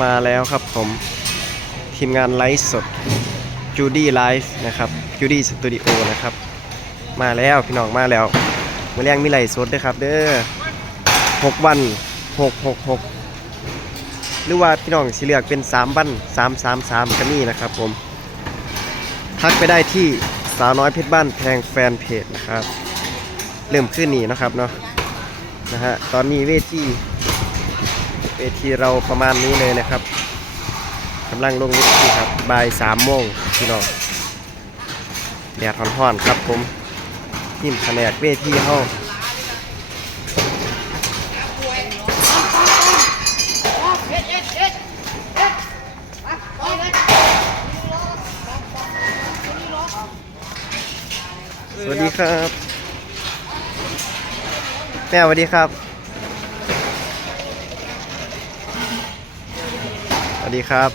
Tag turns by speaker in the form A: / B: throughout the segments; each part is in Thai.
A: มาแล้วครับผม ทีมงานไลฟ์สดจูดี้ไลฟ์นะครับจูดี้สตูดิโอนะครับ มาแล้วพี่น้องมาแล้วมาเลี้ยงมีไลสดด้วยครับ เด้อหกวันหกหกหกหรือว่าพี่น้องสิเลือกเป็นสามวันสามสามสามก็มีนะครับผม ทักไปได้ที่สาวน้อยเพชรบ้านแพงแฟนเพจนะครับ เริ่มขึ้นนี่นะครับเนาะนะฮะตอนนี้เวที เวทีเราประมาณนี้เลยนะครับกำลังลงเวทีครับบ่ายสามโมงพี่น้องแดดร้อนๆครับผมทีมแผนกเวทีเฮาสวัสดีครับ แม่สวัสดีครับสวัส ดีครับ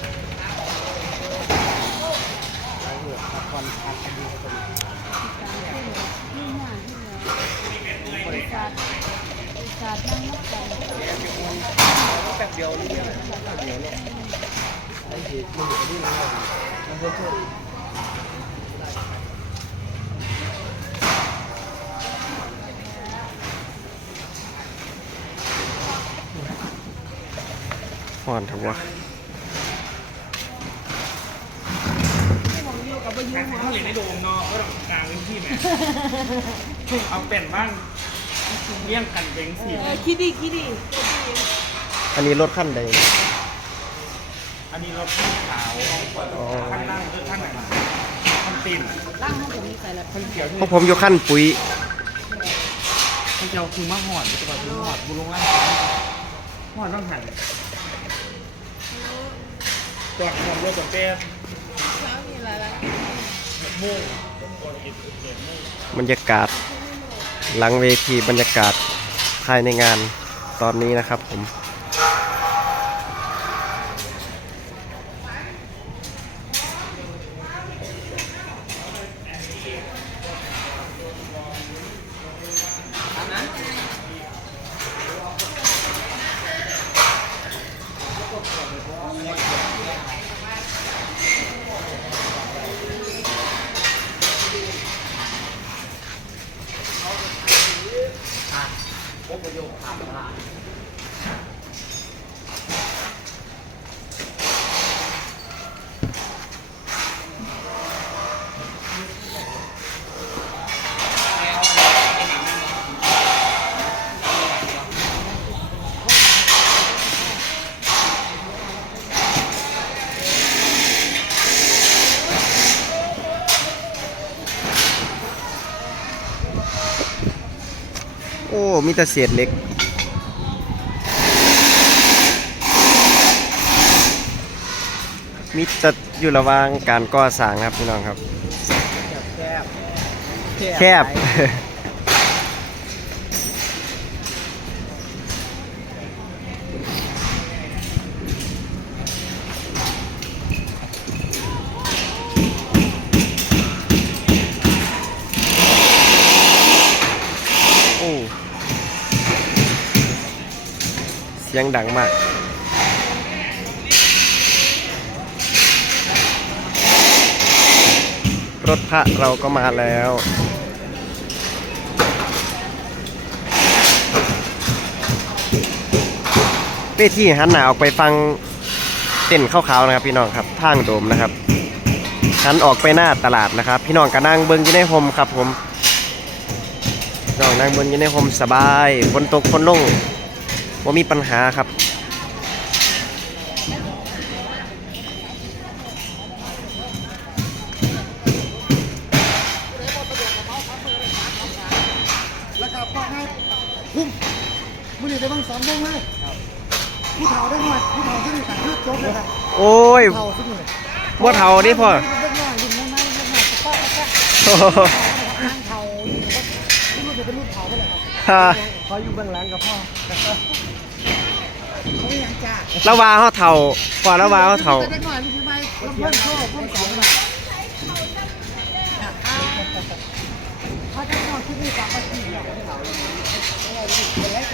A: ห่อนทั้งวะ
B: เขาอย่างในโดมเนาะก็ต้องกลางพื้นที่แหม่เอาเป็นบ้างเลี้ยงกันเป็นสิ
C: เออคิดดีคิดดี
A: อันนี้รถขั้นใด
B: อันนี้รถข้างขาว
A: อ๋อ
B: ข้างล่างคือข้างไหนข้างตีน
C: ร่างห้องผมมีใส่ละ
B: ข้างเขียวที่
A: พวกผมอยู่ขั้นปุ๋ย
B: ข้างเขียวคือมะหอดจังหวัดคือมะหอดบุรุงล่างหอดต้องหันตัวหอดรถตัวเต้
C: เช้ามีอะไรละ
B: มุ่ง
A: บรรยากาศ หลังเวทีบรรยากาศภายในงานตอนนี้นะครับผม โอ้ มีแต่เศษเหล็ก มีแต่อยู่ระหว่างการก่อสร้างครับพี่น้องครับ
B: แคบ
A: แคบ โอ้ เสียงดังมาก รถพระเราก็มาแล้ว เวทีหันหน้าออกไปฟังเต้นขาวๆนะครับพี่น้องครับทางโดมนะครับหันออกไปหน้าตลาดนะครับ พี่น้องก็นั่งเบิ้งอยู่ในโฮมครับผมน้องนั่งเบิ้งอยู่ในโฮมสบายฝนตกฝนลงว่ามีปัญหาครับ
D: แล้วก็พ่อให้พุ่มมือนี่ได้บ้างสองวงเลยผู้เฒ่าได้หน่อยผู้เฒ่าที่นี่แต่คือจบเลยครับ
A: โอ้ย
D: เฒ่าสุดเลย
A: บ่เฒ่าดิพ่อ
D: เล็กน้อยรุ่นน้อยๆเล็กน้อยก็ป้าก็ป้า
A: โอ้โห
D: นั่งเฒ่านี่ผมว่ารุ่นจะเป็นรุ่นเฒ่าไปเลยครับ
A: ฮ่า
D: ขออยู่เบื้องหลังกับพ่อเขาอย่างจ้า
A: แล้วว่าเขาเฒ่าพอแล้วว่าเขาเฒ่า
D: เล็กน้อยรุ่นที่ไม่เพิ่มโชว์เพิ่มสองนะถ้า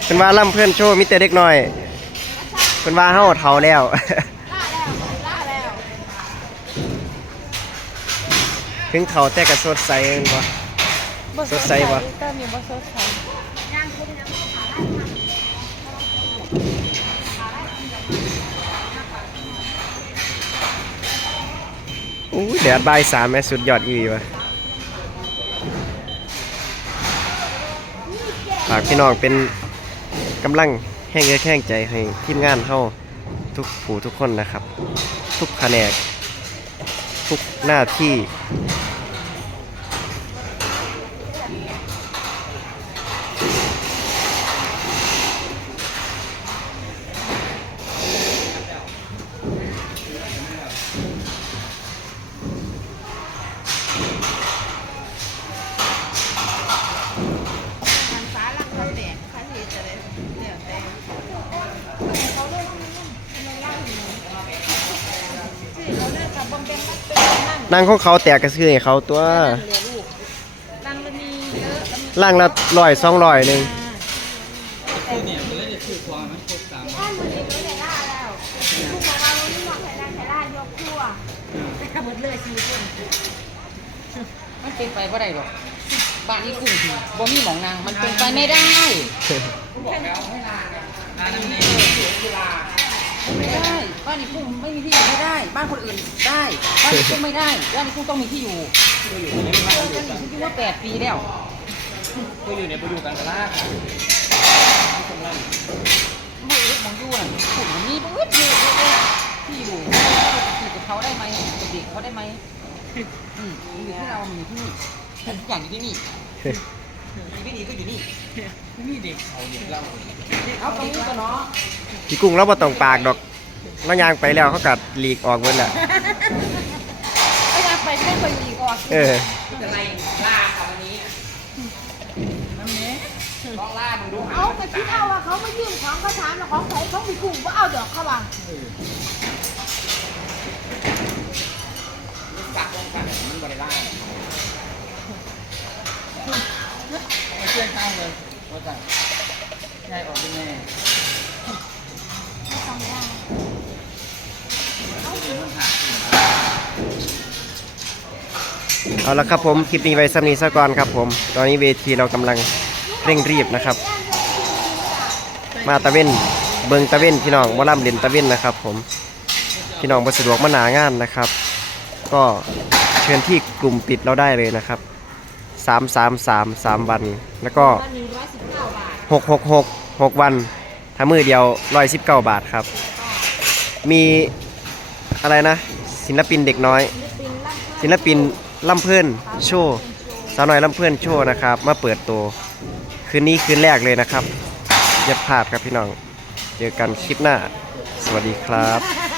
D: เป็
A: นว่าล่ำเพื่อนโชว์มิเตเด็กน้อยเป็นว่าเฮาเท้าแล้วถึงเขาแต่กระสดใสเองวะสดใสวะอู้แดดบ่ายสามแม่สุดยอดอีวะากพี่น้องเป็นกำลังแห้งเือแห้งใจให้ทีมงานเฮาทุกผู้ทุกคนนะครับ ทุกแผนก ทุกหน้าที่
C: บบอมเบมนักเป็นนั่ง
A: นั่งของเขาแตกกระซื้อให้เขาตัว
C: เหลือลูกนั่งแล้วมีเยอะแล้วมี
A: ล่างละร้อยสองร้อยหนึ่ง
B: คือเนี่ยมันเลยจะถือควงมันครบสาม
E: ถ้ามือนี้ไม่ได้ล่าแล้วคุณบอกว่าวันนี้หมอกไทยรัฐไทยรัฐยกครัว
C: หมดเลยสี่คน
F: มันเป็นไปบ่ได้หรอกบ้านนี้กุ้งที่บ่มีหมองนางมันเป็นไปไม่ได้
B: บอกแล้วให้ลากันลาน้ำนี้เสียเวลา
F: ไม่ได้ บ้านนี้กุ้งไม่มีที่อยู่ไม่ได้ บ้านคนอื่นได้ บ้านนี้กุ้งไม่ได้ บ้านนี้กุ้งต้องมีที่อยู่
B: ตัวอยู่ในบ้าน
F: ฉันอยู่ว่าแปดปีแล้ว
B: ตัวอยู่ในประยูกันกระลาด
F: ไม่รู้มองอยู่น่ะกุ้งมันมีบึ้ดอยู่ที่อยู่อยู่กับเขาได้ไหมกับเด็กเขาได้ไหมอืมมันอยู่ที่เรามันอยู่ที่นี่ทุกอย่างอยู่ที่นี่อยู่ที่นี่ก็อยู่นี่
B: นี่เด็กเขาเด็กเรา
F: เอาตรงนี้ก็เนาะ
A: พี่กุ้งเราบ่ต้องปากดอก เรายางไปแล้วเขากัดหลีกออกเบิดแหละ
C: เอาอยากไปก็ได้ไปอีกออก
A: เออ
F: จะไล่ล่าเขาวันนี้ต้องล่ามึงดูหา
E: เอาแต่คิดเอาว่าเขามายืมของเขาถามแล้วของใส่เขามีกลุ่มว่าเอาดอกเขาว่า
F: กักลงกันมันบริล่า
B: ไม่เชื่อข้างเลยว่าจะยายออกเป็นไง
A: เอาละครับผมคลิปนี้ไว้สำนีซะก่อนครับผม ตอนนี้เวทีเรากำลังเร่งรีบนะครับ มาตะเวนเบิงตะเวนพี่น้องบ่ล่ำเล่นตะเวนนะครับผมพี่น้องบ่สะดวกมาหนางานนะครับ ก็เชิญที่กลุ่มปิดเราได้เลยนะครับ3 3 3 3วัน แล้วก็
C: วันหนึ่งร้อยสิบเก้าบาท
A: หกหกหกหกวันถ้ามือเดียวร้อยสิบเก้าบาทครับ มีอะไรนะ ศิลปินเด็กน้อย ศิลปิน ล่ำเพื่อนโชว์สาวน้อยล่ำเพื่อนโชว์นะครับ มาเปิดตัวคืนนี้คืนแรกเลยนะครับอย่าพลาดครับพี่น้อง เจอกันคลิปหน้า สวัสดีครับ